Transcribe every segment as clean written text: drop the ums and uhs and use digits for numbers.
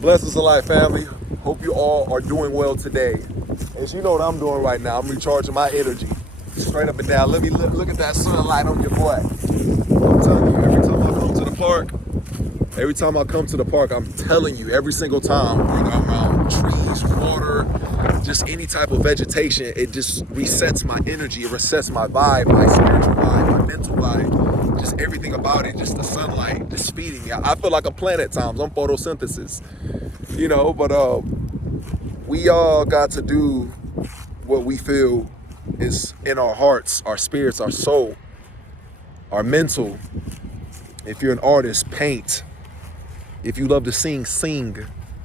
Blessings of life, family. Hope you all are doing well today. As you know what I'm doing right now, I'm recharging my energy. Straight up and down. Let me look at that sunlight on your boy. I'm telling you, every time I come to the park, I'm telling you, every single time, whether I'm around trees, water, just any type of vegetation, it just resets my energy, it resets my vibe, my spiritual vibe, my mental vibe, just everything about it, just the sunlight, just feeding me. I feel like a plant at times. I'm photosynthesis, but we all got to do what we feel is in our hearts, our spirits, our soul, our mental. If you're an artist, paint. If you love to sing, sing.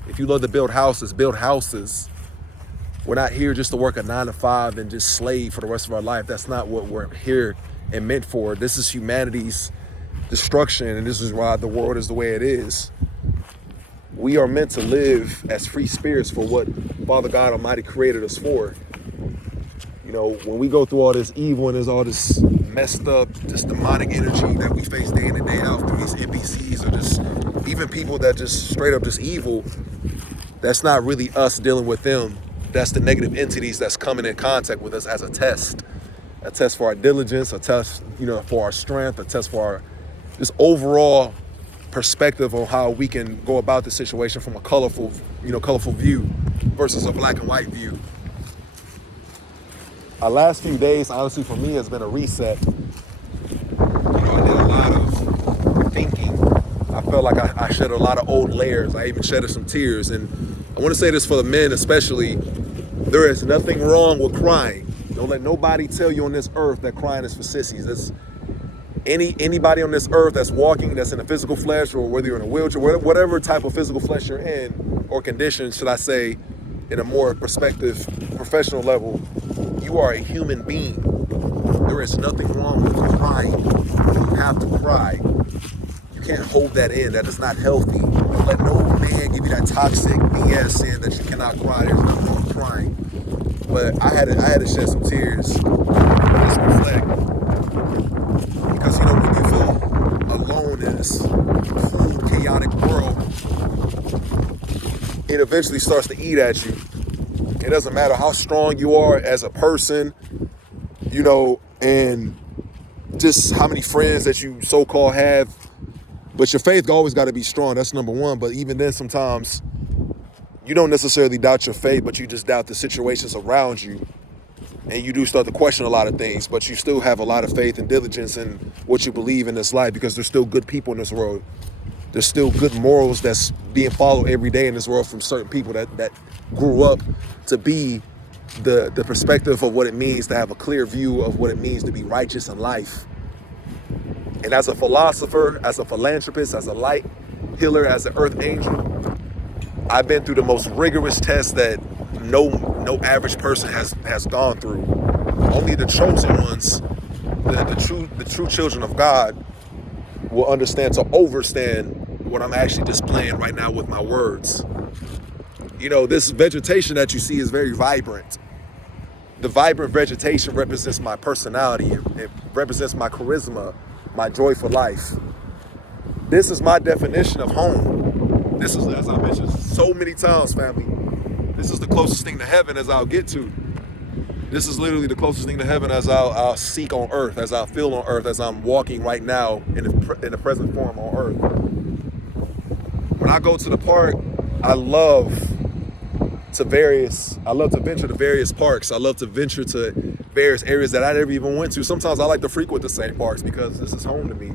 If you love to build houses, build houses. We're not here just to work a 9 to 5 and just slave for the rest of our life. That's not what we're here and meant for. This is humanity's destruction, and this is why the world is the way it is. We are meant to live as free spirits for what Father God Almighty created us for. When we go through all this evil and there's all this messed up, this demonic energy that we face day in and day out through these NPCs or just even people that just straight up just evil, that's not really us dealing with them. That's the negative entities that's coming in contact with us as a test for our diligence, a test, for our strength, a test for our just overall perspective on how we can go about the situation from a colorful view versus a black and white view. Our last few days, honestly, for me, has been a reset. I did a lot of thinking. I felt like I shed a lot of old layers. I even shedded some tears. And I want to say this for the men especially. There is nothing wrong with crying. Don't let nobody tell you on this earth that crying is for sissies. That's anybody on this earth that's walking, that's in a physical flesh, or whether you're in a wheelchair, whatever type of physical flesh you're in, or condition, should I say, in a more perspective, professional level, you are a human being. There is nothing wrong with crying. You have to cry. You can't hold that in. That is not healthy. Don't let no man give you that toxic BS saying that you cannot cry. There's nothing wrong with crying. But I had to shed some tears. Just reflect. Because when you feel alone in this cold, chaotic world, it eventually starts to eat at you. It doesn't matter how strong you are as a person, and just how many friends that you so-called have. But your faith always got to be strong. That's number one. But even then, sometimes you don't necessarily doubt your faith, but you just doubt the situations around you. And you do start to question a lot of things, but you still have a lot of faith and diligence in what you believe in this life, because there's still good people in this world. There's still good morals that's being followed every day in this world from certain people that grew up to be the perspective of what it means to have a clear view of what it means to be righteous in life. And as a philosopher, as a philanthropist, as a light healer, as an earth angel, I've been through the most rigorous tests that no average person has gone through. Only the chosen ones, the true children of God, will understand to overstand what I'm actually displaying right now with my words. This vegetation that you see is very vibrant. The vibrant vegetation represents my personality. It represents my charisma, my joy for life. This is my definition of home. This is, as I mentioned so many times, family, this is the closest thing to heaven as I'll get to. This is literally the closest thing to heaven as I'll seek on earth, as I'll feel on earth, as I'm walking right now in the present form on earth. When I go to the park, I love to venture to various parks. I love to venture to various areas that I never even went to. Sometimes I like to frequent the same parks because this is home to me.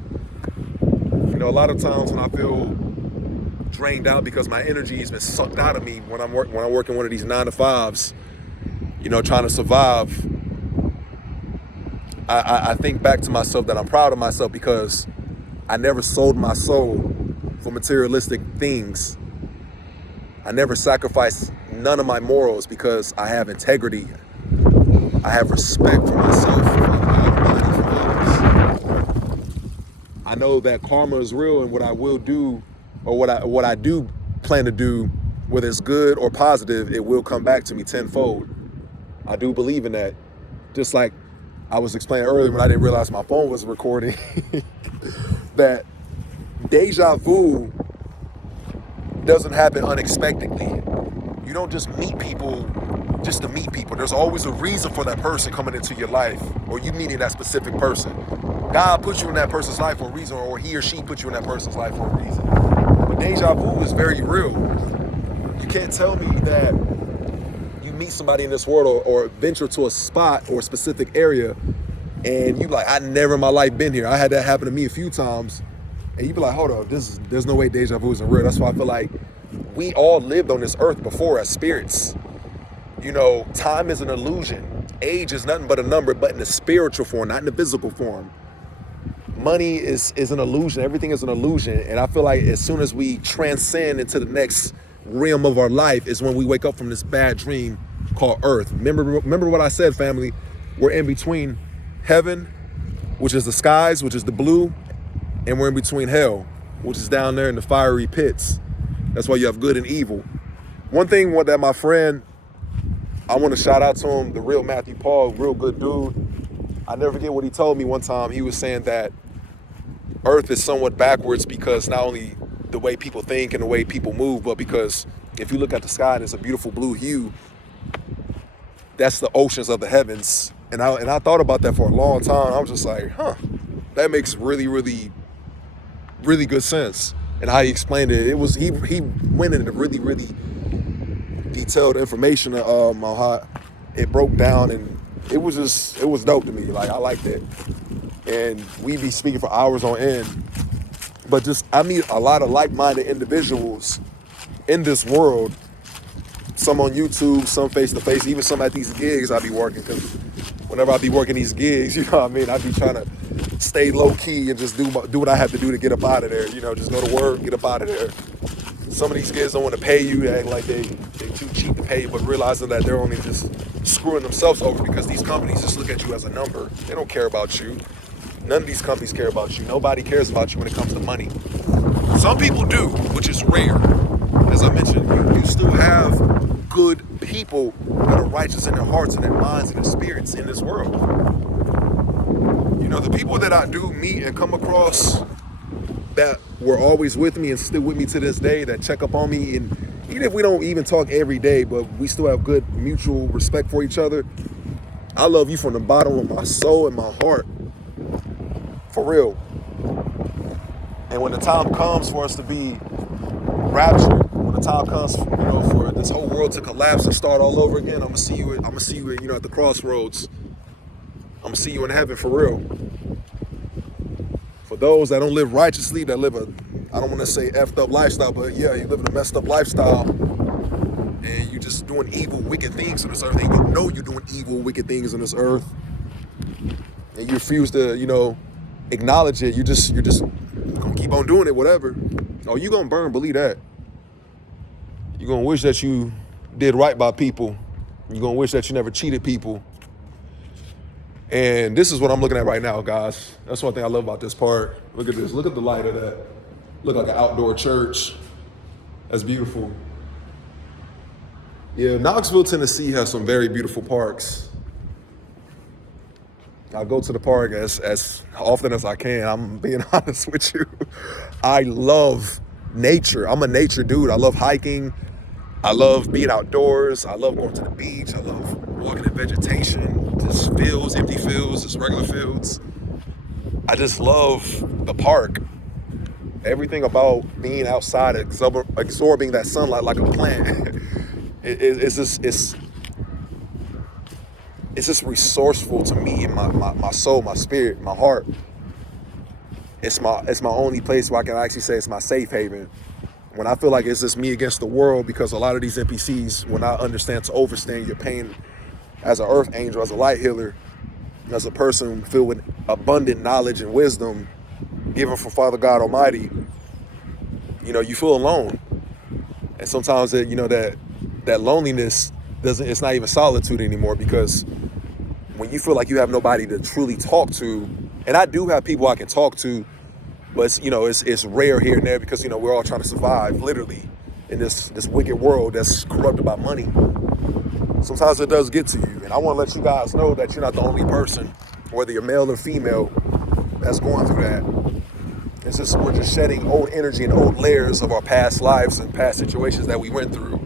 A lot of times when I feel drained out because my energy has been sucked out of me when I work in one of these 9 to 5s, trying to survive, I think back to myself that I'm proud of myself because I never sold my soul for materialistic things. I never sacrificed none of my morals because I have integrity. I have respect for myself, for my body, for others. I know that karma is real, and what I will do, or what I do plan to do, whether it's good or positive, it will come back to me tenfold. I do believe in that. Just like I was explaining earlier when I didn't realize my phone was recording, that deja vu doesn't happen unexpectedly. You don't just meet people just to meet people. There's always a reason for that person coming into your life, or you meeting that specific person. God put you in that person's life for a reason, or he or she put you in that person's life for a reason. But deja vu is very real. You can't tell me that you meet somebody in this world, or venture to a spot or a specific area, and you like, I never in my life been here. I had that happen to me a few times, and you be like, hold up, there's no way deja vu isn't real. That's why I feel like we all lived on this earth before as spirits. You know, time is an illusion. Age is nothing but a number, but in the spiritual form, not in the physical form. Money is an illusion. Everything is an illusion. And I feel like as soon as we transcend into the next realm of our life is when we wake up from this bad dream called earth. Remember what I said, family. We're in between heaven, which is the skies, which is the blue, and we're in between hell, which is down there in the fiery pits. That's why you have good and evil. One thing that my friend, I want to shout out to him, the real Matthew Paul, real good dude. I never forget what he told me one time. He was saying that Earth is somewhat backwards because not only the way people think and the way people move, but because if you look at the sky and it's a beautiful blue hue, that's the oceans of the heavens. And I thought about that for a long time. I was just like, that makes really, really, really good sense. And how he explained it, he went into really, really detailed information on how it broke down, and it was dope to me. Like, I liked it. And we be speaking for hours on end. But just, I meet a lot of like-minded individuals in this world. Some on YouTube, some face-to-face, even some at these gigs I be working. Because whenever I be working these gigs, you know what I mean, I be trying to stay low-key and just do what I have to do to get up out of there. You know, just go to work, get up out of there. Some of these kids don't want to pay you, act like they too cheap to pay you, but realizing that they're only just screwing themselves over because these companies just look at you as a number. They don't care about you. None of these companies care about you. Nobody cares about you when it comes to money. Some people do, which is rare. As I mentioned, you still have good people that are righteous in their hearts and their minds and their spirits in this world. You know, the people that I do meet and come across that were always with me and still with me to this day, that check up on me, and even if we don't even talk every day, but we still have good mutual respect for each other, I love you from the bottom of my soul and my heart. For real. And when the time comes for us to be raptured, when the time comes, you know, for this whole world to collapse and start all over again, I'm gonna see you, you know, at the crossroads. I'm gonna see you in heaven, for real. For those that don't live righteously, that live I don't want to say effed up lifestyle, but yeah, you live in a messed up lifestyle, and you're just doing evil, wicked things on this earth, and you know you're doing evil, wicked things on this earth, and you refuse to, you know, acknowledge it. You're just gonna keep on doing it, whatever. Oh, you gonna burn, believe that. You're gonna wish that you did right by people. You're gonna wish that you never cheated people. And this is what I'm looking at right now, guys. That's one thing I love about this park. Look at this. Look at the light of that. Look like an outdoor church. That's beautiful. Yeah, Knoxville, Tennessee has some very beautiful parks. I go to the park as often as I can. I'm being honest with you. I love nature. I'm a nature dude. I love hiking. I love being outdoors. I love going to the beach. I love walking in vegetation, just fields, empty fields, just regular fields. I just love the park. Everything about being outside, absorbing that sunlight like a plant. It's just resourceful to me in my soul, my spirit, my heart. It's my only place where I can actually say it's my safe haven. When I feel like it's just me against the world, because a lot of these NPCs, when I understand to overstand your pain as an earth angel, as a light healer, as a person filled with abundant knowledge and wisdom given from Father God Almighty, you know, you feel alone. And sometimes that, you know, that loneliness it's not even solitude anymore, because when you feel like you have nobody to truly talk to, and I do have people I can talk to, but it's, you know, it's rare here and there, because, you know, we're all trying to survive literally in this wicked world that's corrupted by money. Sometimes it does get to you, and I want to let you guys know that you're not the only person, whether you're male or female, that's going through that. It's just we're just shedding old energy and old layers of our past lives and past situations that we went through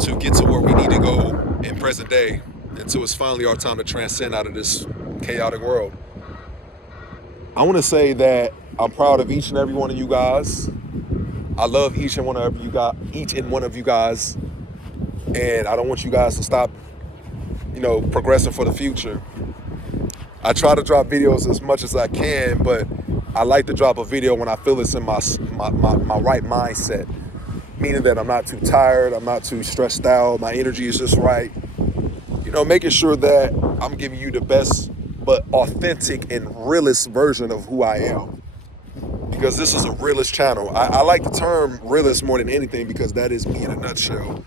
to get to where we need to go in present day until it's finally our time to transcend out of this chaotic world. I want to say that I'm proud of each and every one of you guys. I love each and one of you guys, and I don't want you guys to stop, progressing for the future. I try to drop videos as much as I can, but I like to drop a video when I feel it's in my right mindset, meaning that I'm not too tired, I'm not too stressed out, my energy is just right. Making sure that I'm giving you the best but authentic and realist version of who I am. Because this is a realist channel. I like the term realist more than anything because that is me in a nutshell.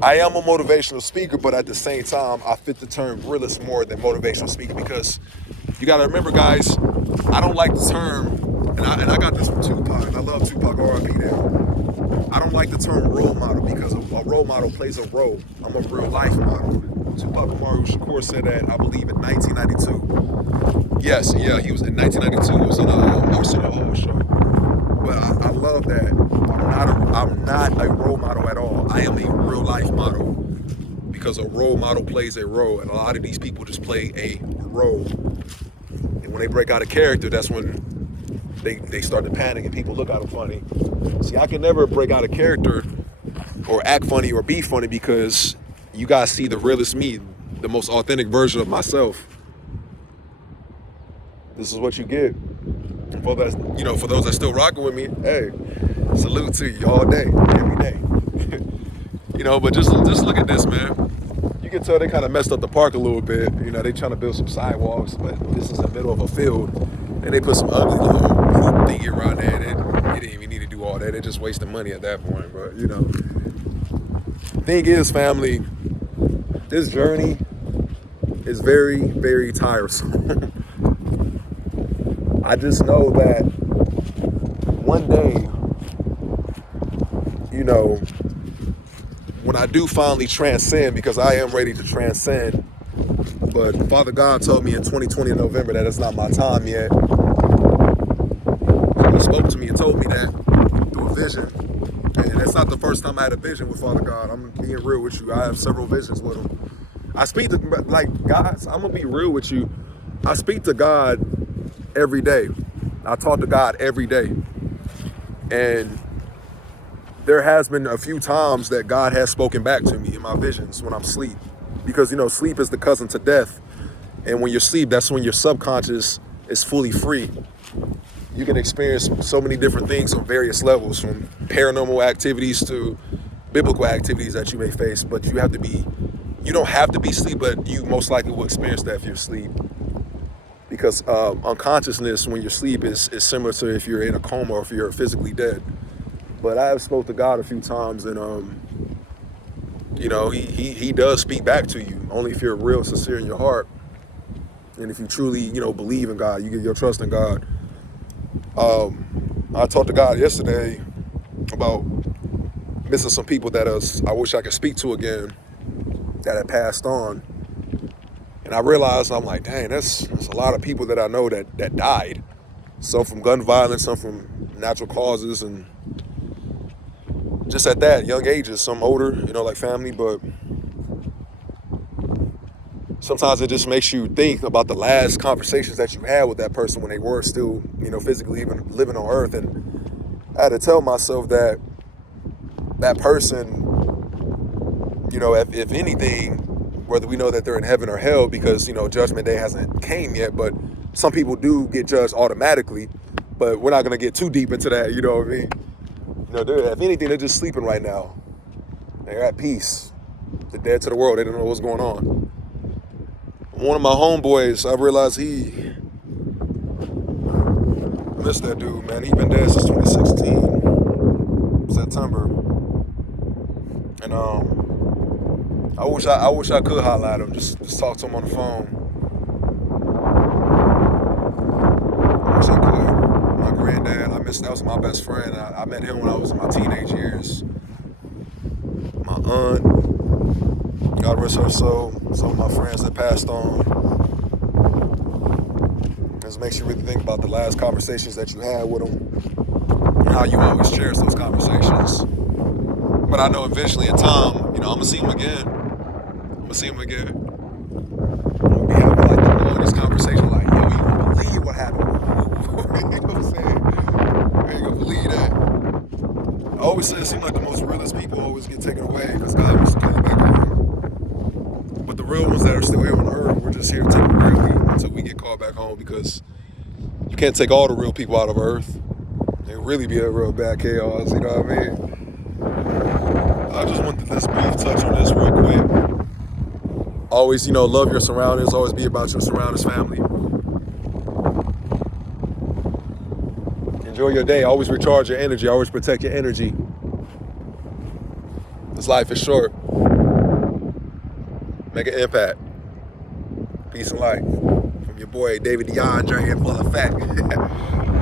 I am a motivational speaker, but at the same time, I fit the term realist more than motivational speaker because you got to remember, guys, I don't like the term, and I got this from Tupac, and I love Tupac, R.I.P. now. I don't like the term role model because a role model plays a role. I'm a real life model. Tupac Amaru Shakur said that, I believe, in 1992. Yes, yeah, he was in 1992. He was on Arsenal Hall show. But I love that. I'm not a role model at all. I am a real life model because a role model plays a role, and a lot of these people just play a role. And when they break out of character, that's when they start to panic and people look at them funny. See, I can never break out of character or act funny or be funny because you guys see the realest me, the most authentic version of myself. This is what you get. And for those that still rocking with me, hey, salute to you all day, every day. But just look at this, man. You can tell they kind of messed up the park a little bit. They trying to build some sidewalks, but this is the middle of a field, and they put some ugly little hoop thingy around there. They didn't even need to do all that. They're just wasting money at that point. But thing is, family, this journey is very, very tiresome. I just know that one day, when I do finally transcend, because I am ready to transcend, but Father God told me in 2020 in November that it's not my time yet. He spoke to me and told me that through a vision. And it's not the first time I had a vision with Father God. I'm being real with you. I have several visions with him. I speak to, guys, I'm going to be real with you. I speak to God every day. I talk to God every day. And there has been a few times that God has spoken back to me in my visions when I'm asleep. Because, sleep is the cousin to death. And when you're asleep, that's when your subconscious is fully free. You can experience so many different things on various levels, from paranormal activities to biblical activities that you may face. But you don't have to be asleep, but you most likely will experience that if you're asleep. Because unconsciousness when you're asleep is similar to if you're in a coma or if you're physically dead. But I have spoke to God a few times, and he does speak back to you only if you're real sincere in your heart, and if you truly believe in God, you get your trust in God. I talked to God yesterday about missing some people that I wish I could speak to again that had passed on. And I realized, I'm like, dang, that's a lot of people that I know that died. Some from gun violence, some from natural causes, and just at that young ages, some older, like family. But sometimes it just makes you think about the last conversations that you had with that person when they were still, physically even living on earth. And I had to tell myself that person, if anything, whether we know that they're in heaven or hell, because, judgment day hasn't came yet, but some people do get judged automatically, but we're not going to get too deep into that, you know what I mean? If anything, they're just sleeping right now. They're at peace. They're dead to the world. They don't know what's going on. One of my homeboys, I realized I missed that dude, man. He's been dead since 2016, September. And I wish I could highlight him, just talk to him on the phone. I wish I could. My granddad, that was my best friend. I met him when I was in my teenage years. My aunt, God rest her soul. Some of my friends that passed on. There's just makes you really think about the last conversations that you had with them and how you always cherish those conversations. But I know eventually in time, I'm gonna see him again. I'm gonna see him again. I'm gonna be having like the longest conversation, like, yo, you won't believe what happened. You know what I'm saying? You ain't gonna believe that. I always say it seems like the most realest people always get taken away because God wants to call them back home. But the real ones that are still here on earth, we're just here temporarily until we get called back home, because you can't take all the real people out of earth. It really be a real bad chaos, you know what I mean? I just wanted this brief touch on this real quick. Always, love your surroundings. Always be about your surroundings, family. Enjoy your day. Always recharge your energy. Always protect your energy. This life is short. Make an impact. Peace and light. From your boy, David DeAndre, in full effect.